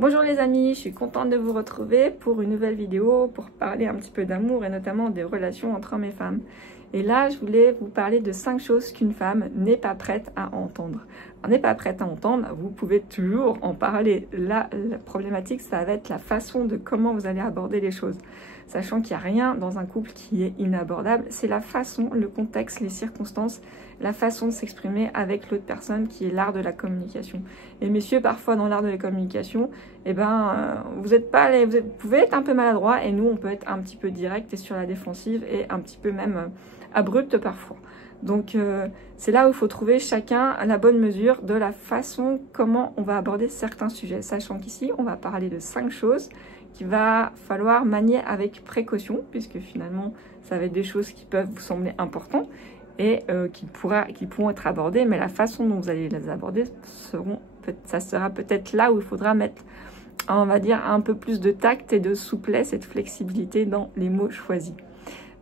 Bonjour les amis, je suis contente de vous retrouver pour une nouvelle vidéo pour parler un petit peu d'amour et notamment des relations entre hommes et femmes. Et là, je voulais vous parler de 5 choses qu'une femme n'est pas prête à entendre. Elle n'est pas prête à entendre, vous pouvez toujours en parler. Là, la problématique, ça va être la façon de comment vous allez aborder les choses. Sachant qu'il n'y a rien dans un couple qui est inabordable, c'est la façon, le contexte, les circonstances, la façon de s'exprimer avec l'autre personne qui est l'art de la communication. Et messieurs, parfois dans l'art de la communication, vous pouvez être un peu maladroit et nous, on peut être un petit peu direct et sur la défensive et un petit peu même abrupt parfois. Donc c'est là où il faut trouver chacun la bonne mesure de la façon comment on va aborder certains sujets. Sachant qu'ici, on va parler de 5 choses qu'il va falloir manier avec précaution, puisque finalement, ça va être des choses qui peuvent vous sembler importantes et qui pourront être abordées, mais la façon dont vous allez les aborder, ça sera peut-être là où il faudra mettre, on va dire, un peu plus de tact et de souplesse et de flexibilité dans les mots choisis.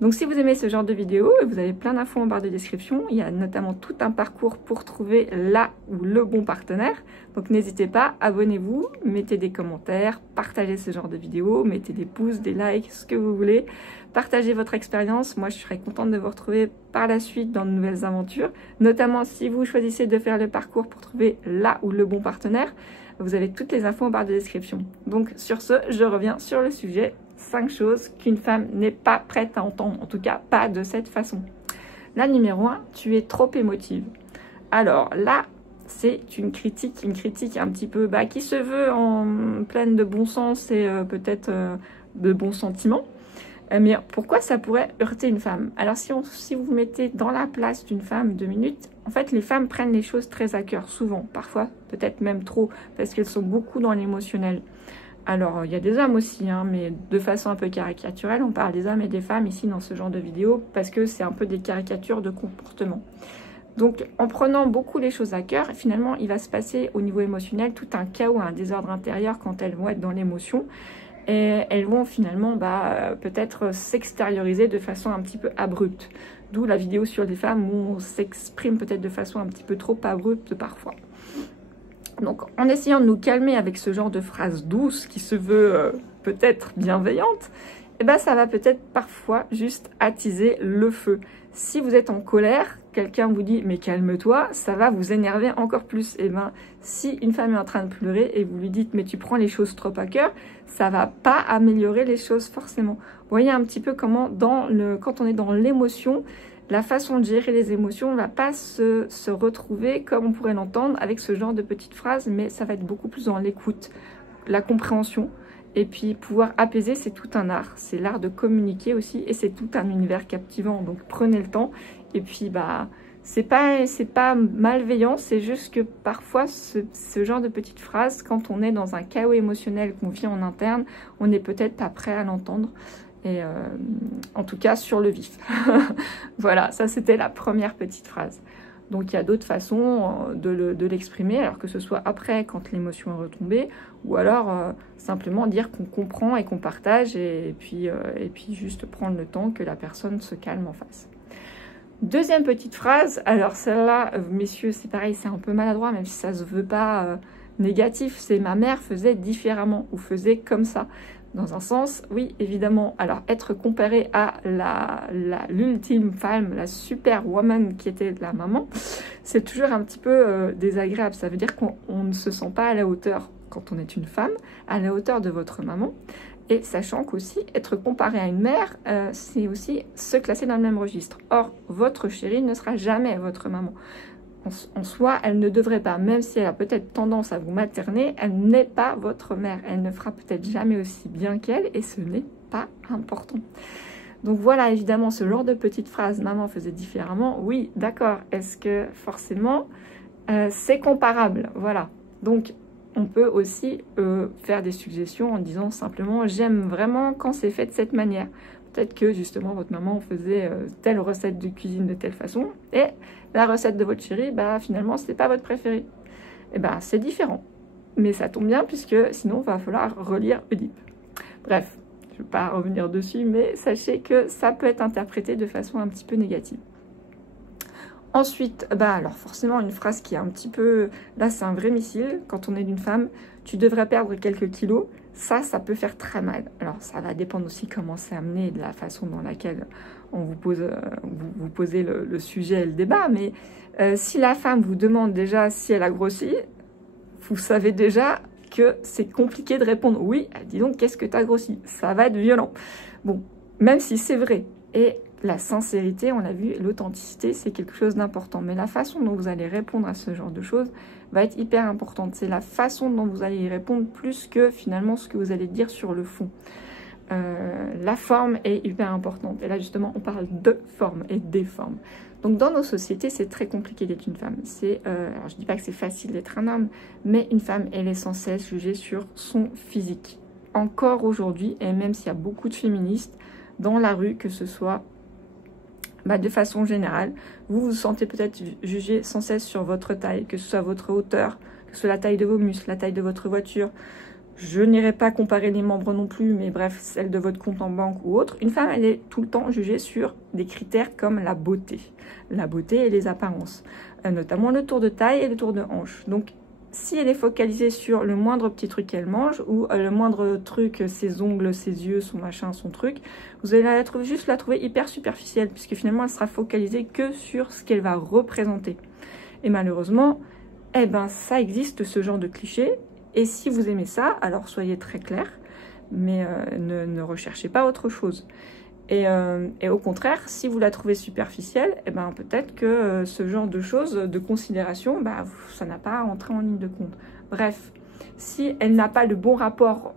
Donc si vous aimez ce genre de vidéo, vous avez plein d'infos en barre de description, il y a notamment tout un parcours pour trouver là ou le bon partenaire. Donc n'hésitez pas, abonnez-vous, mettez des commentaires, partagez ce genre de vidéos, mettez des pouces, des likes, ce que vous voulez. Partagez votre expérience, moi je serais contente de vous retrouver par la suite dans de nouvelles aventures. Notamment si vous choisissez de faire le parcours pour trouver là ou le bon partenaire, vous avez toutes les infos en barre de description. Donc sur ce, je reviens sur le sujet. 5 choses qu'une femme n'est pas prête à entendre, en tout cas pas de cette façon. La numéro 1, tu es trop émotive. Alors là, c'est une critique un petit peu qui se veut en pleine de bon sens et peut-être de bons sentiments. Mais pourquoi ça pourrait heurter une femme? Alors si vous vous mettez dans la place d'une femme 2 minutes, en fait les femmes prennent les choses très à cœur, souvent, parfois peut-être même trop, parce qu'elles sont beaucoup dans l'émotionnel. Alors, il y a des hommes aussi, mais de façon un peu caricaturelle, on parle des hommes et des femmes ici dans ce genre de vidéo parce que c'est un peu des caricatures de comportement. Donc, en prenant beaucoup les choses à cœur, finalement, il va se passer au niveau émotionnel tout un chaos, un désordre intérieur quand elles vont être dans l'émotion. Et elles vont finalement peut-être s'extérioriser de façon un petit peu abrupte. D'où la vidéo sur les femmes où on s'exprime peut-être de façon un petit peu trop abrupte parfois. Donc, en essayant de nous calmer avec ce genre de phrase douce qui se veut peut-être bienveillante, ça va peut-être parfois juste attiser le feu. Si vous êtes en colère, quelqu'un vous dit « mais calme-toi », ça va vous énerver encore plus. Si une femme est en train de pleurer et vous lui dites « mais tu prends les choses trop à cœur », ça va pas améliorer les choses forcément. Vous voyez un petit peu comment quand on est dans l'émotion, la façon de gérer les émotions ne va pas se retrouver comme on pourrait l'entendre avec ce genre de petites phrases, mais ça va être beaucoup plus dans l'écoute, la compréhension. Et puis pouvoir apaiser, c'est tout un art. C'est l'art de communiquer aussi et c'est tout un univers captivant. Donc prenez le temps. Et puis c'est pas malveillant, c'est juste que parfois ce genre de petites phrases, quand on est dans un chaos émotionnel qu'on vit en interne, on n'est peut-être pas prêt à l'entendre. Et en tout cas sur le vif. Voilà, ça c'était la première petite phrase. Donc il y a d'autres façons de l'exprimer, alors que ce soit après quand l'émotion est retombée, ou alors simplement dire qu'on comprend et qu'on partage, et puis juste prendre le temps que la personne se calme en face. Deuxième petite phrase, alors celle-là, messieurs, c'est pareil, c'est un peu maladroit, même si ça se veut pas négatif, c'est ma mère faisait différemment, ou faisait comme ça. Dans un sens, oui, évidemment. Alors, être comparé à l'ultime femme, la superwoman qui était la maman, c'est toujours un petit peu désagréable. Ça veut dire qu'on ne se sent pas à la hauteur, quand on est une femme, à la hauteur de votre maman. Et sachant qu'aussi, être comparé à une mère, c'est aussi se classer dans le même registre. Or, votre chérie ne sera jamais votre maman. En soi, elle ne devrait pas, même si elle a peut-être tendance à vous materner, elle n'est pas votre mère. Elle ne fera peut-être jamais aussi bien qu'elle et ce n'est pas important. Donc voilà, évidemment, ce genre de petite phrase, maman faisait différemment, oui, d'accord. Est-ce que forcément, c'est comparable? Voilà. Donc, on peut aussi faire des suggestions en disant simplement, j'aime vraiment quand c'est fait de cette manière. Peut-être que justement votre maman faisait telle recette de cuisine de telle façon et la recette de votre chérie, finalement, c'est pas votre préférée. C'est différent. Mais ça tombe bien puisque sinon, il va falloir relire Oedipe. Bref, je ne vais pas revenir dessus, mais sachez que ça peut être interprété de façon un petit peu négative. Ensuite, alors forcément, une phrase qui est un petit peu... Là, c'est un vrai missile. Quand on est d'une femme, tu devrais perdre quelques kilos, ça peut faire très mal. Alors, ça va dépendre aussi comment c'est amené, de la façon dans laquelle on vous pose, vous posez le sujet et le débat. Mais si la femme vous demande déjà si elle a grossi, vous savez déjà que c'est compliqué de répondre oui, dis donc, qu'est-ce que tu as grossi? Ça va être violent. Bon, même si c'est vrai. Et la sincérité, on l'a vu, l'authenticité, c'est quelque chose d'important. Mais la façon dont vous allez répondre à ce genre de choses va être hyper importante. C'est la façon dont vous allez y répondre plus que finalement ce que vous allez dire sur le fond. La forme est hyper importante. Et là, justement, on parle de forme et des formes. Donc, dans nos sociétés, c'est très compliqué d'être une femme. Alors, je ne dis pas que c'est facile d'être un homme, mais une femme, elle est sans cesse jugée sur son physique. Encore aujourd'hui, et même s'il y a beaucoup de féministes dans la rue, que ce soit de façon générale, vous vous sentez peut-être jugé sans cesse sur votre taille, que ce soit votre hauteur, que ce soit la taille de vos muscles, la taille de votre voiture. Je n'irai pas comparer les membres non plus, mais bref, celle de votre compte en banque ou autre. Une femme, elle est tout le temps jugée sur des critères comme la beauté et les apparences, notamment le tour de taille et le tour de hanche. Donc, si elle est focalisée sur le moindre petit truc qu'elle mange, ou le moindre truc, ses ongles, ses yeux, son machin, son truc, vous allez juste la trouver hyper superficielle, puisque finalement, elle sera focalisée que sur ce qu'elle va représenter. Et malheureusement, ça existe, ce genre de cliché. Et si vous aimez ça, alors soyez très clair, mais ne recherchez pas autre chose. Et au contraire, si vous la trouvez superficielle, peut-être que ce genre de choses, de considération, ça n'a pas à entrer en ligne de compte. Bref, si elle n'a pas le bon rapport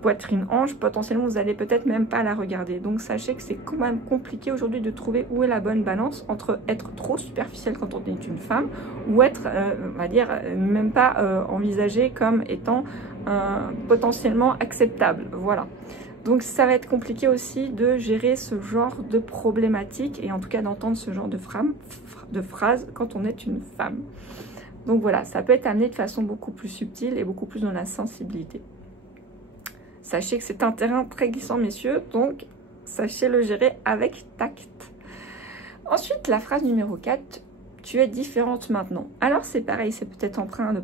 poitrine-hanche, potentiellement vous n'allez peut-être même pas la regarder. Donc sachez que c'est quand même compliqué aujourd'hui de trouver où est la bonne balance entre être trop superficielle quand on est une femme, ou être, on va dire, même pas envisagée comme étant potentiellement acceptable. Voilà. Donc ça va être compliqué aussi de gérer ce genre de problématique, et en tout cas d'entendre ce genre de phrases quand on est une femme. Donc voilà, ça peut être amené de façon beaucoup plus subtile et beaucoup plus dans la sensibilité. Sachez que c'est un terrain très glissant, messieurs, donc sachez le gérer avec tact. Ensuite, la phrase numéro 4, tu es différente maintenant. Alors c'est pareil, c'est peut-être empreint de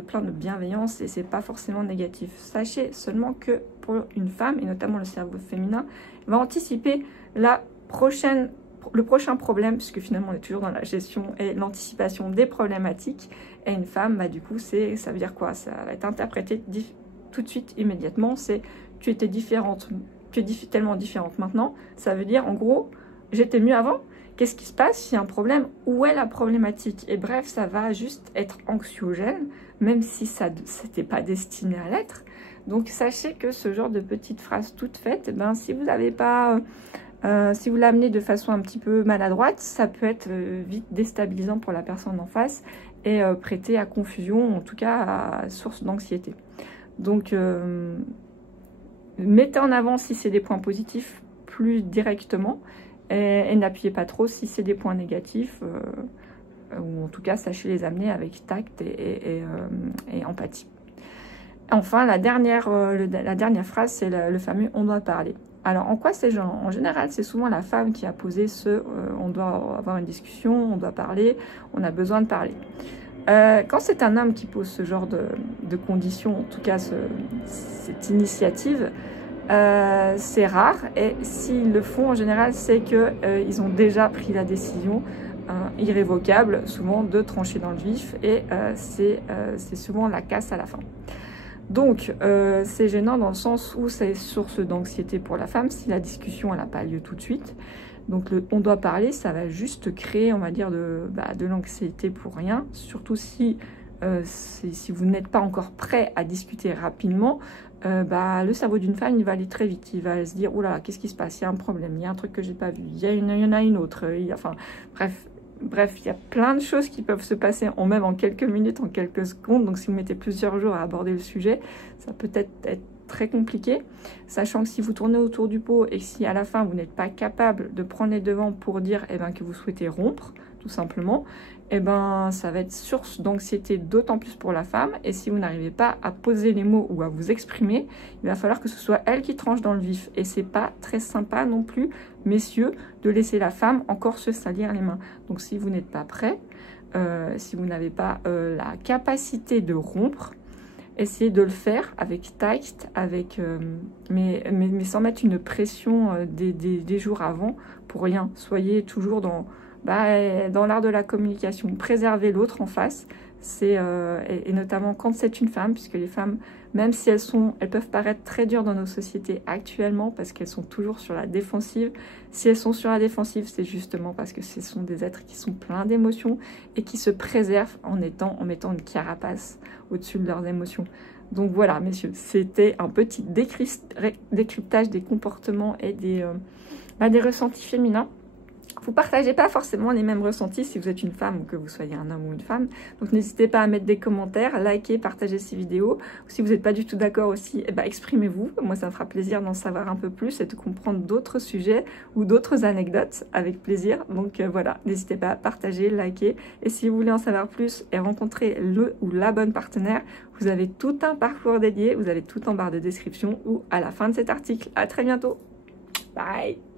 plein de bienveillance et c'est pas forcément négatif. Sachez seulement que pour une femme, et notamment le cerveau féminin, va anticiper le prochain problème, puisque finalement on est toujours dans la gestion et l'anticipation des problématiques. Et une femme, du coup, ça veut dire quoi? Ça va être interprété tout de suite, immédiatement. C'est tu étais différente, tu es tellement différente maintenant. Ça veut dire en gros, j'étais mieux avant. Qu'est-ce qui se passe s'il y a un problème? Où est la problématique? Et bref, ça va juste être anxiogène, même si ça n'était pas destiné à l'être. Donc sachez que ce genre de petites phrases toutes faites, si vous n'avez pas, si vous l'amenez de façon un petit peu maladroite, ça peut être vite déstabilisant pour la personne en face et prêter à confusion, en tout cas à source d'anxiété. Donc mettez en avant si c'est des points positifs plus directement, et n'appuyez pas trop si c'est des points négatifs, ou en tout cas sachez les amener avec tact et empathie. Enfin, la dernière phrase, c'est le fameux « on doit parler ». Alors, en quoi c'est genre? En général, c'est souvent la femme qui a posé on doit avoir une discussion, on doit parler, on a besoin de parler ». Quand c'est un homme qui pose ce genre de conditions, en tout cas cette initiative, c'est rare, et s'ils le font en général, c'est qu'ils ont déjà pris la décision irrévocable, souvent, de trancher dans le vif, et c'est souvent la casse à la fin. Donc c'est gênant dans le sens où c'est source d'anxiété pour la femme si la discussion n'a pas lieu tout de suite. Donc on doit parler, ça va juste créer, on va dire, de l'anxiété pour rien, surtout si vous n'êtes pas encore prêt à discuter rapidement. Le cerveau d'une femme, il va aller très vite, il va se dire « Oh là là, qu'est-ce qui se passe? Il y a un problème, il y a un truc que j'ai pas vu, il y en a une autre. » Bref, il y a plein de choses qui peuvent se passer même en quelques minutes, en quelques secondes. Donc si vous mettez plusieurs jours à aborder le sujet, ça peut être très compliqué. Sachant que si vous tournez autour du pot et que si à la fin vous n'êtes pas capable de prendre les devants pour dire que vous souhaitez rompre, tout simplement, ça va être source d'anxiété d'autant plus pour la femme. Et si vous n'arrivez pas à poser les mots ou à vous exprimer, il va falloir que ce soit elle qui tranche dans le vif. Et c'est pas très sympa non plus, messieurs, de laisser la femme encore se salir les mains. Donc si vous n'êtes pas prêt, si vous n'avez pas la capacité de rompre, essayez de le faire avec tact, mais sans mettre une pression des jours avant pour rien. Soyez toujours dans l'art de la communication. Préservez l'autre en face, et notamment quand c'est une femme, puisque les femmes, même si elles peuvent paraître très dures dans nos sociétés actuellement, parce qu'elles sont toujours sur la défensive. Si elles sont sur la défensive, c'est justement parce que ce sont des êtres qui sont pleins d'émotions et qui se préservent en mettant une carapace au-dessus de leurs émotions. Donc voilà, messieurs, c'était un petit décryptage des comportements et des ressentis féminins. Vous ne partagez pas forcément les mêmes ressentis si vous êtes une femme ou que vous soyez un homme ou une femme. Donc n'hésitez pas à mettre des commentaires, liker, partager ces vidéos. Si vous n'êtes pas du tout d'accord aussi, exprimez-vous. Moi, ça me fera plaisir d'en savoir un peu plus et de comprendre d'autres sujets ou d'autres anecdotes avec plaisir. Donc voilà, n'hésitez pas à partager, liker. Et si vous voulez en savoir plus et rencontrer le ou la bonne partenaire, vous avez tout un parcours dédié. Vous avez tout en barre de description ou à la fin de cet article. À très bientôt. Bye!